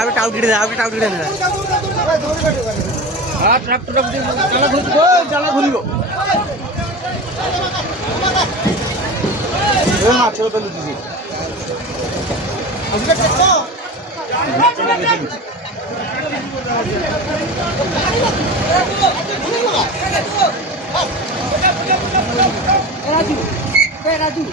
আপনি টাউট কেটে দেন, আপনি টাউট কেটে দেন। জ্বালা ঘুরিব মাছ ফেলে দিছি। রাজু